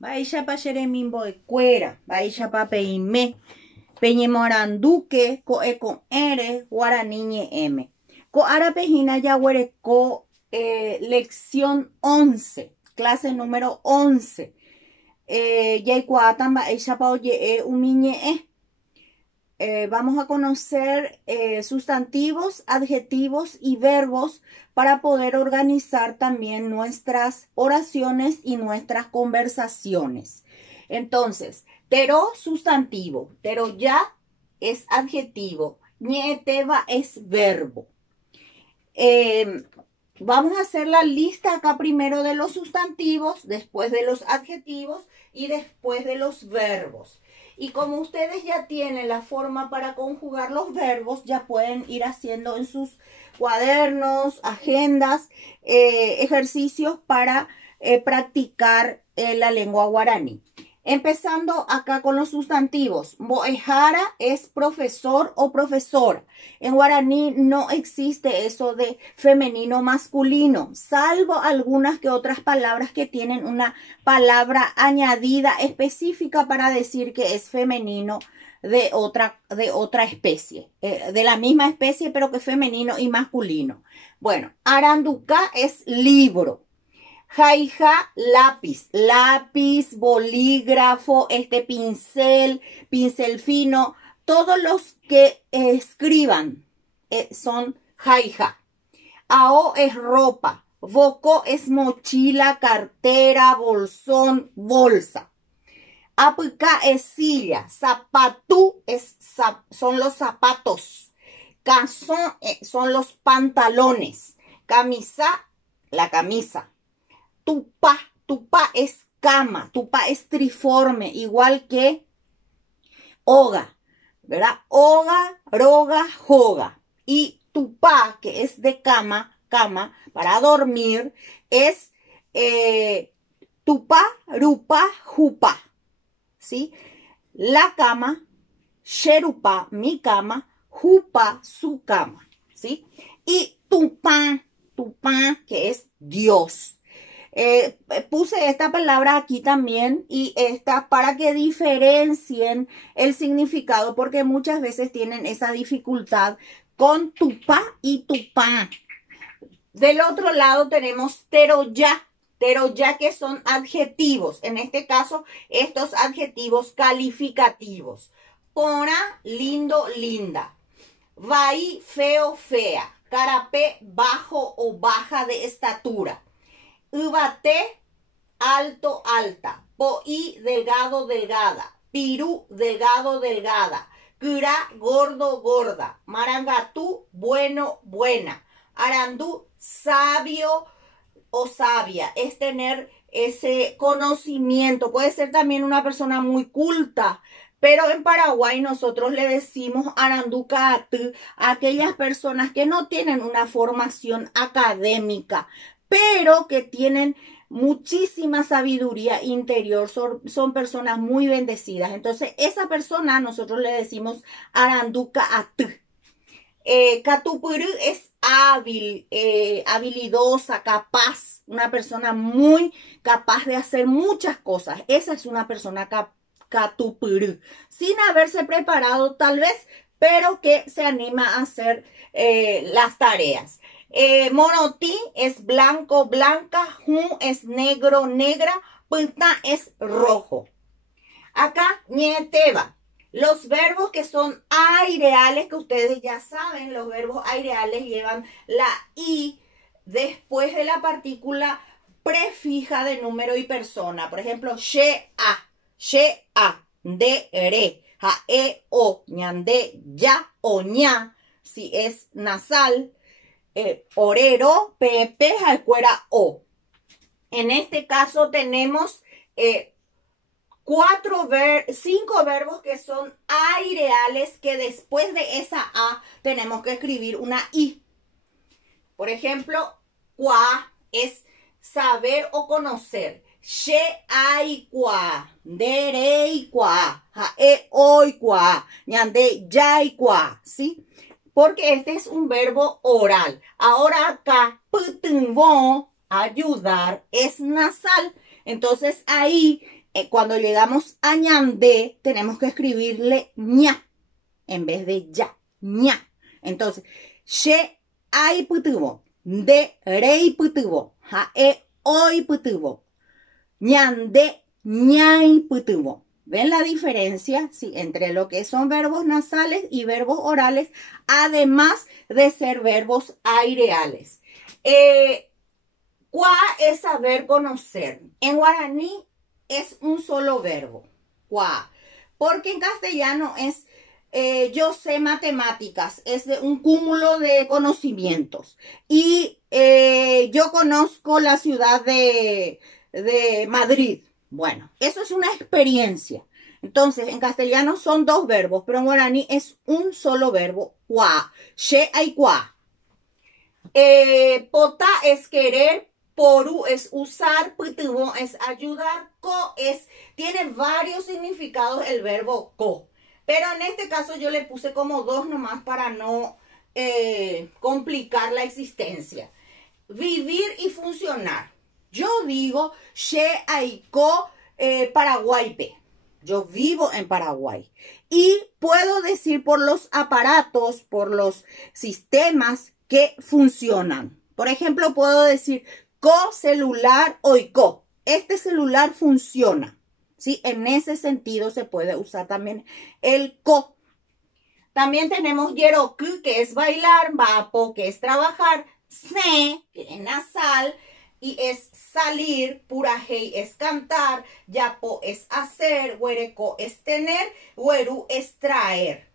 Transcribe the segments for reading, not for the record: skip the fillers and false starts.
Baisha pa Jeremimbo de Cuera, Baisha pa Peime, Peñemoranduque, Coe con R, Guaraniñe M. Co Arapejina Yaguere co lección 11, clase número 11. Yaikuatan Baisha pa Oye Umiñe vamos a conocer sustantivos, adjetivos y verbos para poder organizar también nuestras oraciones y nuestras conversaciones. Entonces, tero sustantivo, tero ya es adjetivo, ñeteba es verbo. Vamos a hacer la lista acá primero de los sustantivos, después de los adjetivos y después de los verbos. Y como ustedes ya tienen la forma para conjugar los verbos, ya pueden ir haciendo en sus cuadernos, agendas, ejercicios para practicar la lengua guaraní. Empezando acá con los sustantivos. Moejara es profesor o profesora. En guaraní no existe eso de femenino masculino, salvo algunas que otras palabras que tienen una palabra añadida específica para decir que es femenino de otra especie, de la misma especie, pero que femenino y masculino. Bueno, aranduca es libro. Jaija, lápiz, lápiz, bolígrafo, pincel, pincel fino, todos los que escriban son jaija. Ao es ropa, boco es mochila, cartera, bolsón, bolsa. Apuca es silla, zapatú son los zapatos, calzón son los pantalones, camisa, la camisa. Tupa es cama, tupa es triforme, igual que oga, ¿verdad? Oga, roga, joga. Y tupa, que es de cama, para dormir, es tupa, rupa, jupa, ¿sí? La cama, sherupa, mi cama, jupa, su cama, ¿sí? Y tupa, que es Dios. Puse esta palabra aquí también y esta para que diferencien el significado, porque muchas veces tienen esa dificultad con tupa y tupá. Del otro lado tenemos teroya que son adjetivos, en este caso estos adjetivos calificativos. Pora, lindo, linda. Vai, feo, fea. Carapé, bajo o baja de estatura. Ubate, alto, alta. Poí, delgado, delgada. Pirú, delgado, delgada. Cura, gordo, gorda. Marangatú, bueno, buena. Arandú, sabio o sabia. Es tener ese conocimiento. Puede ser también una persona muy culta. Pero en Paraguay nosotros le decimos aranducaatú a aquellas personas que no tienen una formación académica, pero que tienen muchísima sabiduría interior, son personas muy bendecidas. Entonces, esa persona nosotros le decimos aranducaatú. Catupurú es hábil, habilidosa, capaz, una persona muy capaz de hacer muchas cosas. Esa es una persona catupurú, sin haberse preparado tal vez, pero que se anima a hacer las tareas. Monotí es blanco, blanca. Ju es negro, negra. Punta es rojo. Acá, ñeteba. Los verbos que son aireales, que ustedes ya saben, los verbos aireales llevan la I después de la partícula prefija de número y persona. Por ejemplo, she a, de, re, ja, o, ñande, ya o ña, si es nasal. Orero, pepe, jalcuera, o. En este caso tenemos 5 verbos que son aireales, que después de esa A tenemos que escribir una I. Por ejemplo, cua es saber o conocer. She ai cua, derei cua, jae oi cua, ñande yai cua, ¿sí? Porque este es un verbo oral. Ahora acá, putumbo, ayudar, es nasal. Entonces ahí Cuando llegamos a ñandé, tenemos que escribirle ña en vez de ya, ña. Entonces, she ai putubo, de rei putubo, ha e oi putubo, ñandé ñai putubo. ¿Ven la diferencia? Sí, entre lo que son verbos nasales y verbos orales, además de ser verbos aireales. Cuá es saber conocer. En guaraní es un solo verbo, cuá, porque en castellano es yo sé matemáticas, es de un cúmulo de conocimientos. Y yo conozco la ciudad de Madrid. Bueno, eso es una experiencia. Entonces, en castellano son dos verbos, pero en guaraní es un solo verbo, cuá, she ay cuá. Pota es querer, poru es usar, putubo es ayudar, co tiene varios significados el verbo co. Pero en este caso yo le puse como dos nomás para no complicar la existencia. Vivir y funcionar. Yo digo, she aiko Paraguaype. Yo vivo en Paraguay. Y puedo decir por los aparatos, por los sistemas que funcionan. Por ejemplo, puedo decir co-celular oiko. Este celular funciona. ¿Sí? En ese sentido se puede usar también el co. También tenemos yeroku, que es bailar, vapo, que es trabajar, se, que es nasal, y es salir, purajei es cantar, yapo es hacer, huereco es tener, hueru es traer.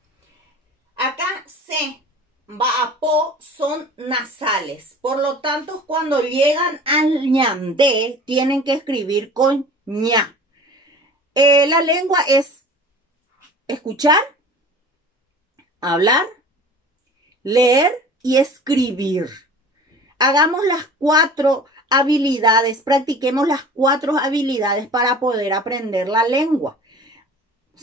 Acá se, vapo son nasales, por lo tanto cuando llegan al ñandé tienen que escribir con ña. La lengua es escuchar, hablar, leer y escribir. Hagamos las 4 habilidades, practiquemos las 4 habilidades para poder aprender la lengua.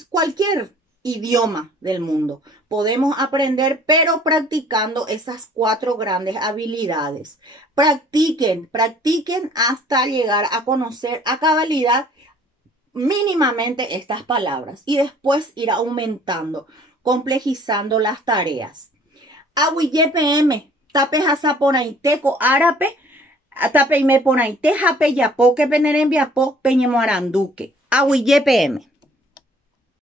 Cualquier idioma del mundo podemos aprender, pero practicando esas 4 grandes habilidades. Practiquen hasta llegar a conocer a cabalidad mínimamente estas palabras y después ir aumentando, complejizando las tareas. Ahuille PM, tape jasaponaiteco árape, tape y me ponaite jape yapo que peneren viapo peñemo aranduque. Ahuille PM.